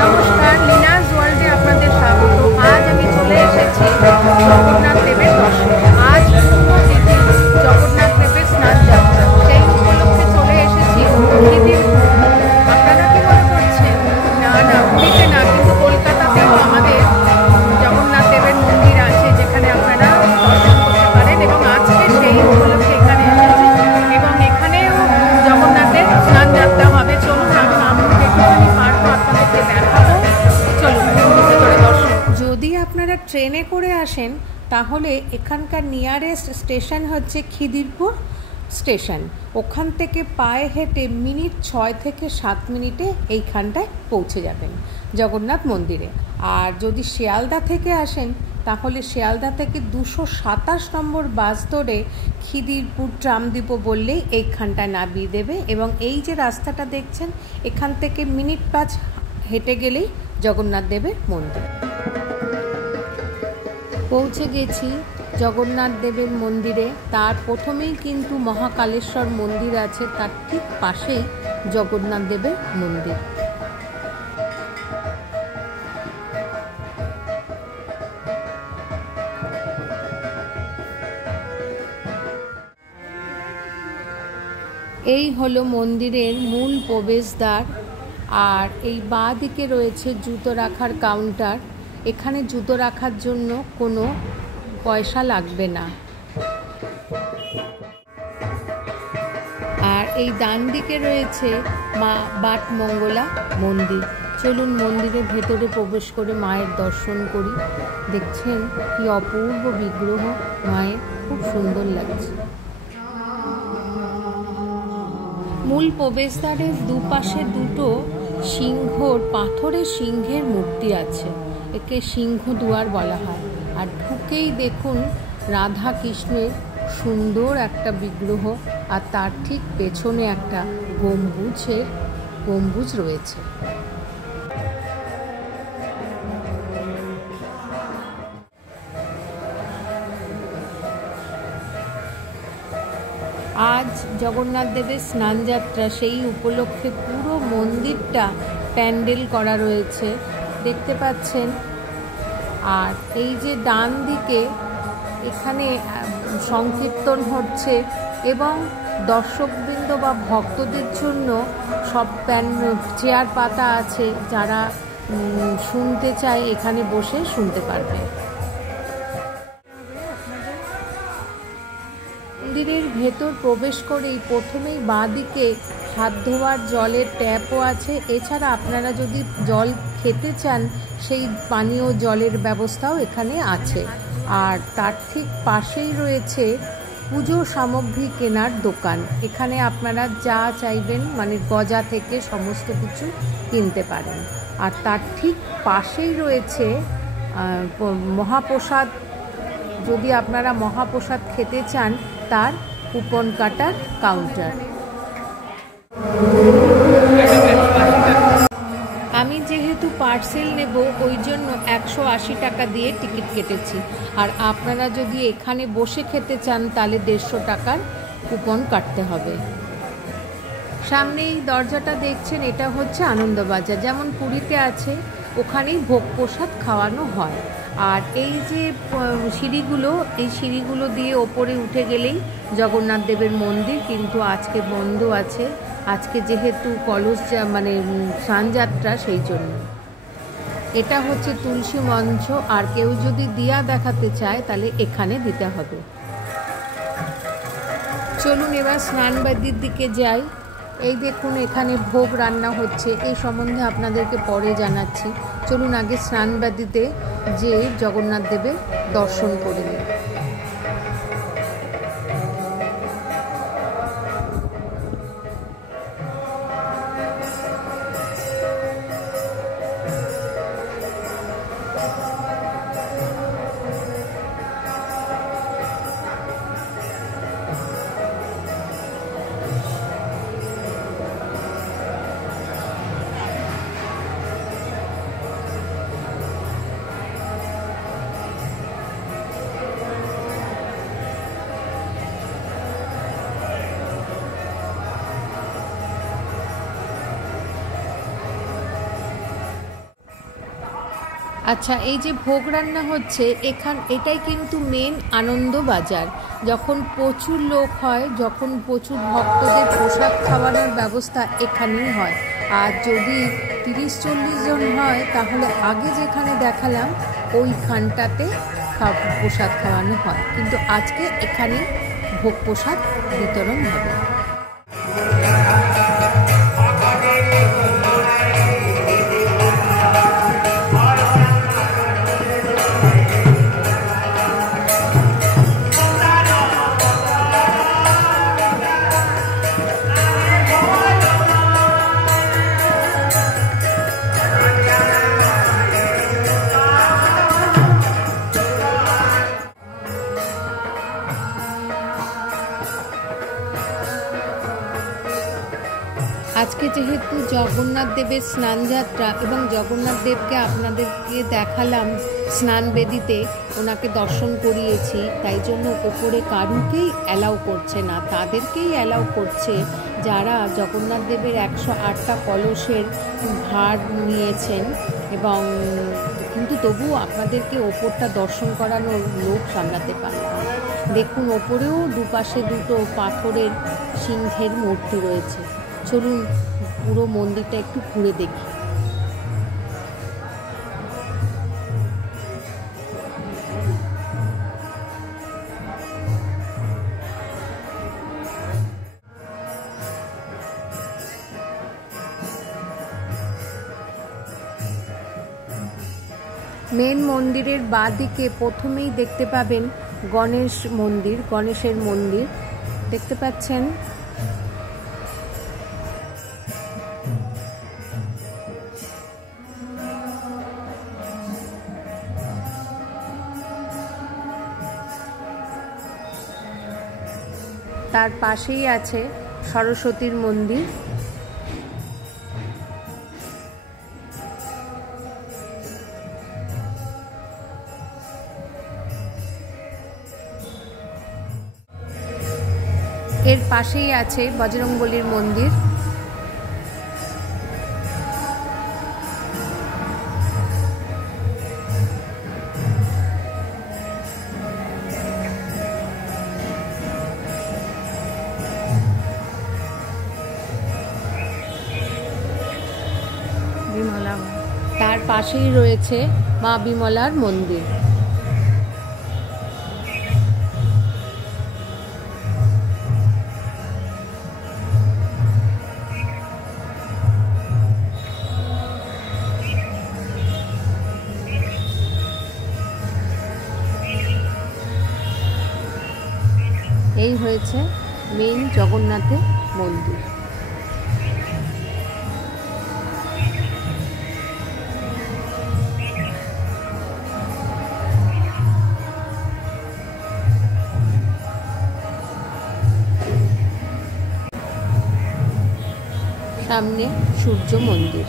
নমস্কার, লিনাস ওয়ার্ল্ডে আপনাদের স্বাগত। আজ আমি চলে এসেছি জগন্নাথ দেবের দর্শনে। আজ পুণ্যতিথি জগন্নাথ দেবের স্নান যাত্রা, সেই উপলক্ষে চলে এসেছি খিদিরপুর। আপনারা কি মনে করছেন? না, পুরীতে না, কিন্তু কলকাতাতেও আমাদের জগন্নাথ দেবের মন্দির আছে, যেখানে আপনারা দর্শন করতে পারেন। এবং আজকে সেই উপলক্ষে এখানে এসেছি এবং এখানেও জগন্নাথের স্নান যাত্রা হবে। চলুন যদি আপনারা ট্রেনে করে আসেন তাহলে এখানকার নিয়ারেস্ট স্টেশন হচ্ছে খিদিরপুর স্টেশন। ওখান থেকে পায়ে হেঁটে মিনিট 6 থেকে 7 মিনিটে এইখানটায় পৌঁছে যাবেন জগন্নাথ মন্দিরে। আর যদি শিয়ালদা থেকে আসেন তাহলে শিয়ালদা থেকে 227 নম্বর বাস ধরে খিদিরপুর ট্রামদ্বীপ বললেই এইখানটায় নামিয়ে দেবে। এবং এই যে রাস্তাটা দেখছেন, এখান থেকে মিনিট 5 হেঁটে গেলেই জগন্নাথ দেবের মন্দির। পৌঁছে গেছি জগন্নাথ দেবের মন্দিরে। তার প্রথমেই কিন্তু মহাকালেশ্বর মন্দির আছে, তার ঠিক পাশেই জগন্নাথ দেবের মন্দির। এই হলো মন্দিরের মূল প্রবেশদ্বার। আর এই বাঁ দিকে রয়েছে জুতো রাখার কাউন্টার। এখানে জুতো রাখার জন্য কোনো পয়সা লাগবে না। আর এই ডান দিকে রয়েছে মা বাটমঙ্গলা মন্দির। চলুন মন্দিরের ভেতরে প্রবেশ করে মায়ের দর্শন করি। দেখছেন কি অপূর্ব বিগ্রহ মায়ের, খুব সুন্দর লাগছে। মূল প্রবেশদ্বারের দুপাশে দুটো সিংহর, পাথরের সিংহের মূর্তি আছে। একে সিংহ দুয়ার বলা হয়। আর ঢুকেই দেখুন রাধা কৃষ্ণের সুন্দর একটা বিগ্রহ, আর তার ঠিক পেছনে একটা গম্বুজ রয়েছে। আজ জগন্নাথ দেবের স্নানযাত্রা, সেই উপলক্ষে পুরো মন্দিরটা প্যান্ডেল করা রয়েছে, দেখতে পাচ্ছেন। আর এই যে ডান দিকে এখানে সংকীর্তন হচ্ছে এবং দর্শকবৃন্দ বা ভক্তদের জন্য সব চেয়ার পাতা আছে, যারা শুনতে চায় এখানে বসে শুনতে পারবে। মন্দিরের ভেতর প্রবেশ করেই প্রথমেই বাঁ দিকে হাত ধোয়ার জলের ট্যাপও আছে। এছাড়া আপনারা যদি জল খেতে চান সেই পানীয় জলের ব্যবস্থাও এখানে আছে। আর তার ঠিক পাশেই রয়েছে পুজো সামগ্রী কেনার দোকান। এখানে আপনারা যা চাইবেন, মানে গজা থেকে সমস্ত কিছু কিনতে পারেন। আর তার ঠিক পাশেই রয়েছে মহাপ্রসাদ। যদি আপনারা মহাপ্রসাদ খেতে চান তার কুপন কাটার কাউন্টার। আমি যেহেতু পার্সেল নেব ওই জন্য 180 টাকা দিয়ে টিকিট কেটেছি। আর আপনারা যদি এখানে বসে খেতে চান তাহলে 150 টাকার কুপন কাটতে হবে। সামনে এই দরজাটা দেখছেন, এটা হচ্ছে আনন্দবাজার। যেমন পুরীতে আছে, ওখানেই ভোগ প্রসাদ খাওয়ানো হয়। আর এই যে সিঁড়িগুলো, এই সিঁড়িগুলো দিয়ে ওপরে উঠে গেলেই জগন্নাথ দেবের মন্দির, কিন্তু আজকে বন্ধ আছে। আজকে যেহেতু মানে স্নানযাত্রা, সেই জন্য। এটা হচ্ছে তুলসী মঞ্চ। আর কেউ যদি দিয়া দেখাতে চায় তাহলে এখানে দিতে হবে। চলুন এবার স্নানবেদির দিকে যাই। এই দেখুন এখানে ভোগ রান্না হচ্ছে, এই সম্বন্ধে আপনাদেরকে পরে জানাচ্ছি। চলুন আগে স্নানবেদিতে যে জগন্নাথ দেবের দর্শন করে নিই। আচ্ছা, এই যে ভোগ রান্না হচ্ছে এটাই কিন্তু মেন আনন্দ বাজার। যখন প্রচুর লোক হয়, যখন প্রচুর ভক্তদের প্রসাদ খাওয়ানোর ব্যবস্থা এখানেই হয়। আর যদি 30-40 জন হয় তাহলে আগে যেখানে দেখালাম ওইখানটাতে প্রসাদ খাওয়ানো হয়, কিন্তু আজকে এখানে ভোগ প্রসাদ বিতরণ হবে। আজকে যেহেতু জগন্নাথ দেবের স্নানযাত্রা এবং জগন্নাথ দেবকে আপনাদেরকে দেখালাম স্নান বেদিতে, ওনাকে দর্শন করিয়েছি, তাই জন্য ওপরে কারুকেই অ্যালাউ করছে না, তাদেরকেই অ্যালাউ করছে যারা জগন্নাথ দেবের 108টা কলসের ভার নিয়েছেন। এবং কিন্তু তবুও আপনাদেরকে ওপরটা দর্শন করানোর লোক সামলাতে পারলাম। দেখুন ওপরেও দুপাশে দুটো পাথরের সিংহের মূর্তি রয়েছে। চলুন পুরো মন্দিরটা একটু ঘুরে দেখি। মেন মন্দিরের বাঁদিকে প্রথমেই দেখতে পাবেন গণেশের মন্দির দেখতে পাচ্ছেন। তার পাশেই আছে সরস্বতীর মন্দির। এর পাশেই আছে বজরংবলীর মন্দির। তার পাশেই রয়েছে মা বিমলার মন্দির। এই হয়েছে মেইন জগন্নাথের মন্দির। সামনে সূর্য মন্দির।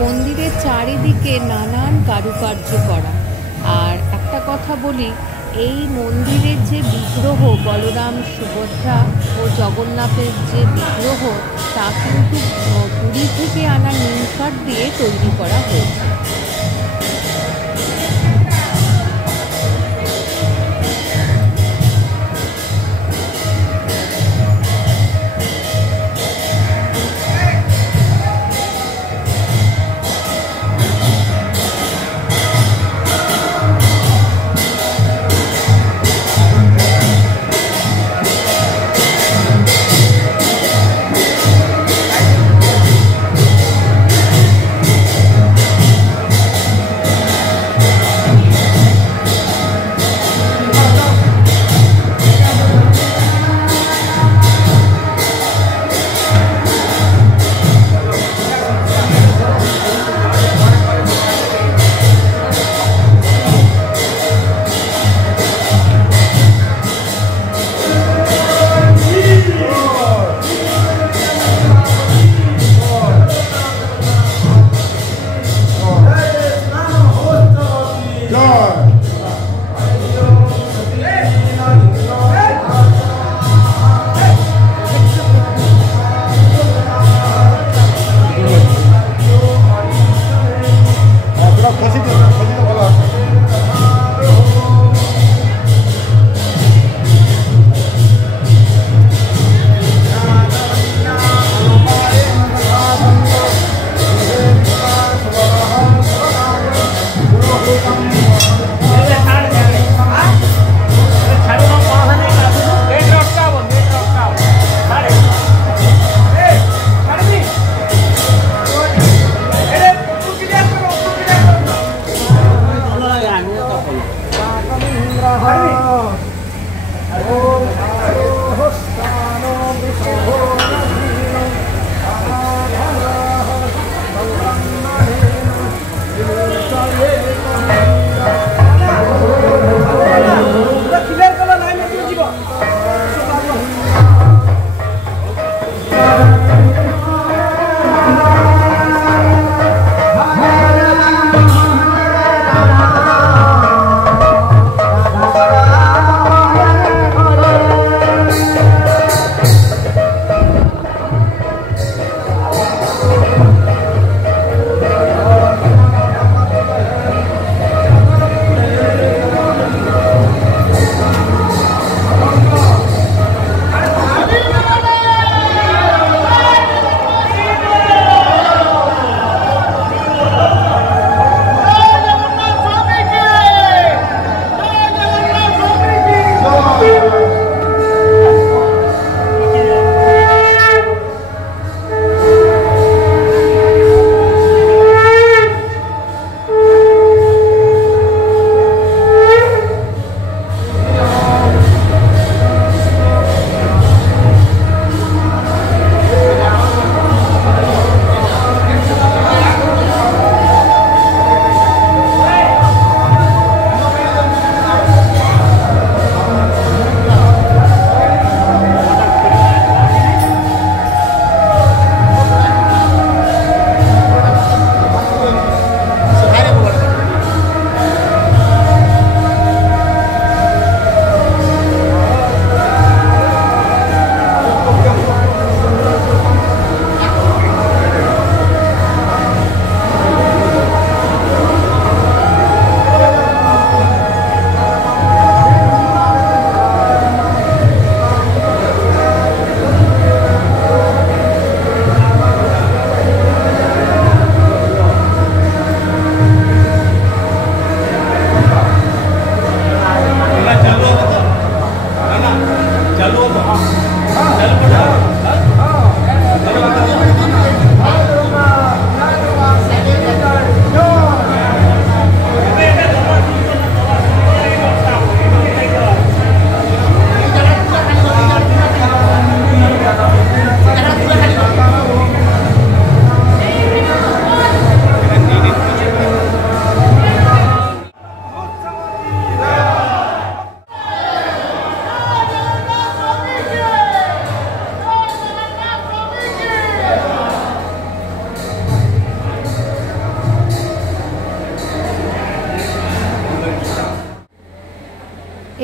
মন্দিরের চারিদিকে নানান কারুকার্য করা। আর একটা কথা বলি, এই মন্দিরের যে বিগ্রহ বলরাম, সুভদ্রা ও জগন্নাথের যে বিগ্রহ, তা কিন্তু পুরী থেকে আনা নিমকাঠ দিয়ে তৈরি করা হয়েছে।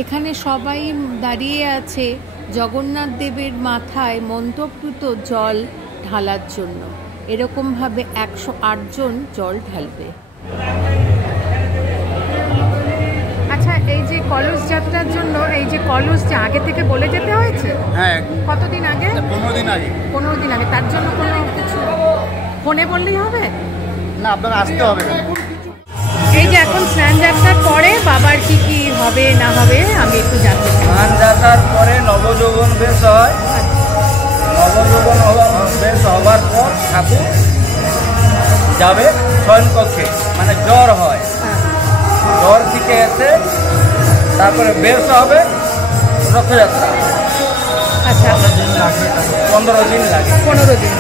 এখানে সবাই দাঁড়িয়ে আছে জগন্নাথ দেবের মাথায় মন্ত্রপুত জল ঢালার জন্য। এরকমভাবে 108 জন জল ঢালবে। আচ্ছা, এই যে কলস যাত্রার জন্য এই যে কলস যে আগে থেকে বলে যেতে হয়েছে? হ্যাঁ। কতদিন আগে? 15 দিন আগে। 15 দিন আগে। তার জন্য কোনো কিছু ফোনে বললেই হবে না, আপনাকে আসতে হবে। এই যে এখন স্নান যাত্রার পরে বাবার কি কি হবে না হবে আমি একটু জানতে চাই। স্নান যাত্রার পরে নবযৌবন বেশ হয়। নবযৌবন বেশ হবার পর ঠাকুর যাবে শয়নকক্ষে, মানে জ্বর হয়, জ্বর থেকে এসে তারপরে বেশ হবে রথযাত্রা। আচ্ছা, 15 দিন লাগে।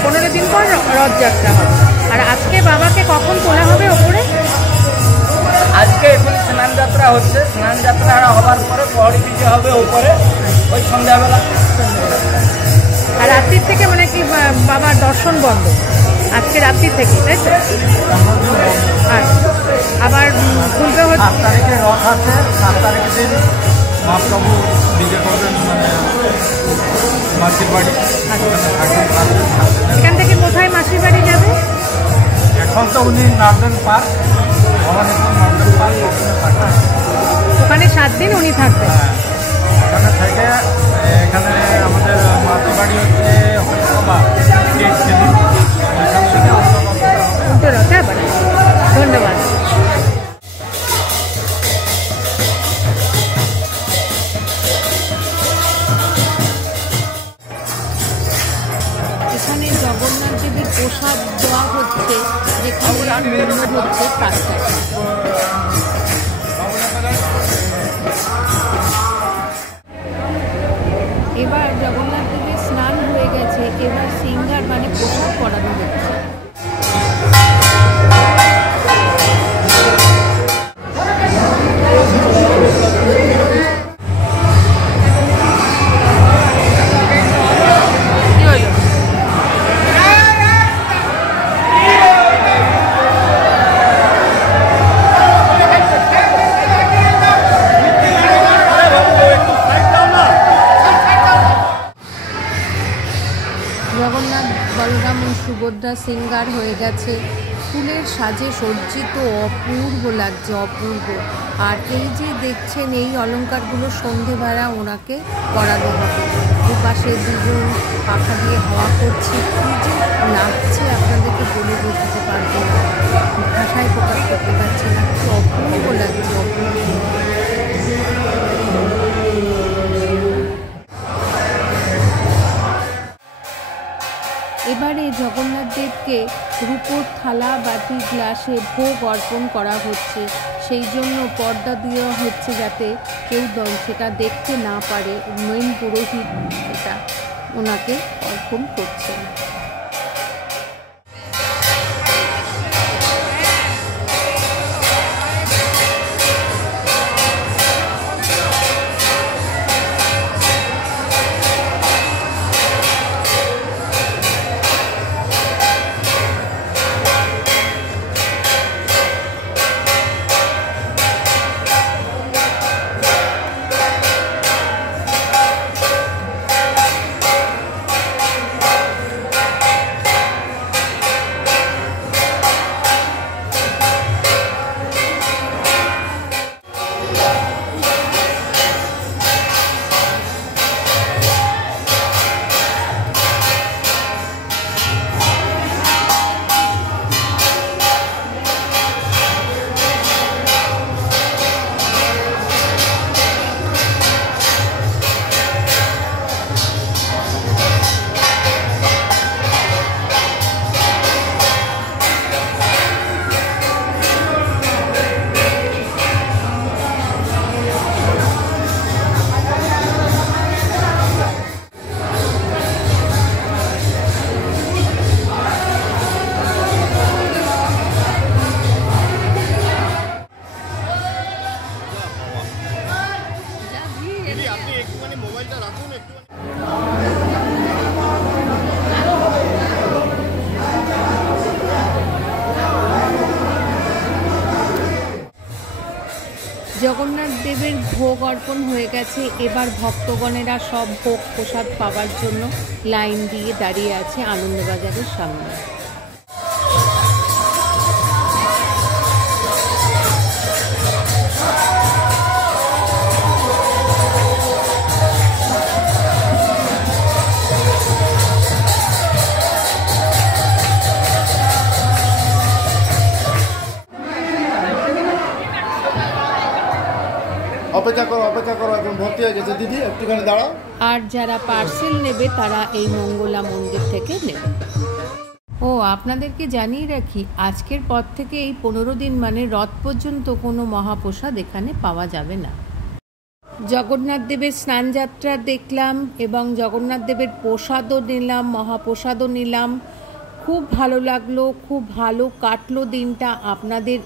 15 দিন পর রথযাত্রা হবে। আর আজকে বাবাকে কখন তোলা হবে ওপরে? আজকে এখন স্নান যাত্রা হচ্ছে, স্নান যাত্রা হবার পরে পহড়ি বিজে হবে উপরে ওই সন্ধ্যাবেলা। আর রাত্রির থেকে মানে কি বাবার দর্শন বন্ধ আজকে রাত্রি থেকে, তাই তো? আবার খুলবে হচ্ছে 7 তারিখে রথ আছে। 7 তারিখের দিন মহাপ্রভু বিজে করবেন, মানে মাসির বাড়ি। এখান থেকে কোথায় মাসির বাড়ি যাবে? এখন তো উনি নামবেন পার্ক, ভবানীপুর নামবেন পার্ক, ওখানে 7 দিন উনি থাকবেন। ওখানে থেকে এখানে আমাদের মাসির বাড়ি হচ্ছে হরিসভা ওইখান থেকে উত্তরথ। ধন্যবাদ। এখানে জগন্নাথ দেবের প্রসাদ দেওয়া হচ্ছে, যেখানে মূল্য হচ্ছে 5 টাকা। এবার জগন্নাথ দেবের স্নান হয়ে গেছে, এবার সিঙ্গার মানে প্রসাদ করানো হচ্ছে। জগন্নাথ, বলরাম ও সুভদ্রা সিঙ্গার হয়ে গেছে, ফুলের সাজে সজ্জিত, অপূর্ব লাগছে, অপূর্ব। আর এই যে দেখছেন এই অলংকারগুলো সন্ধেবেলা ওনাকে পরানো হবে। দুপাশে দুজন পাখা দিয়ে হাওয়া করছে, কি যে লাগছে আপনাদেরকে বলে বোঝাতে পারবো না, ভাষায় প্রকাশ করতে পারছি না, কি অপূর্ব লাগছে, অপূর্ব। এবারে জগন্নাথ দেবকে রূপোর থালা, বাটি, গ্লাসে ভোগ অর্পণ করা হচ্ছে। সেই জন্য পর্দা দেওয়া হচ্ছে যাতে কেউ সেটা দেখতে না পারে। মেন পুরোহিত এটা ওনাকে অর্পণ করছেন। মহাদেবের ভোগ অর্পণ হয়ে গেছে। এবার ভক্তগণেরা সব ভোগ প্রসাদ পাওয়ার জন্য লাইন দিয়ে দাঁড়িয়ে আছে আনন্দবাজারের সামনে। অপেক্ষা করো এখন ভর্তি হয়ে গেছে দিদি, একটুখানি দাঁড়াও। আর যারা পার্সেল নেবে তারা এই মঙ্গলা মন্দির থেকে নেবে। ও আপনাদেরকে জানিয়ে রাখি, আজকের পর থেকে এই 15 দিন মানে রথ পর্যন্ত কোনো মহাপ্রসাদ এখানে পাওয়া যাবে না। জগন্নাথ দেবের স্নানযাত্রা দেখলাম এবং জগন্নাথ দেবের প্রসাদও নিলাম, মহাপ্রসাদও নিলাম। খুব ভালো লাগলো, খুব ভালো কাটলো দিনটা। আপনাদের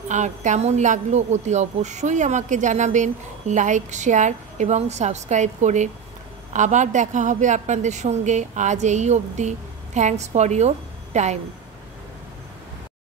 কেমন লাগলো অতি অবশ্যই আমাকে জানাবেন, লাইক, শেয়ার এবং সাবস্ক্রাইব করে। আবার দেখা হবে আপনাদের সঙ্গে। আজ এই অবধি। Thanks for your time.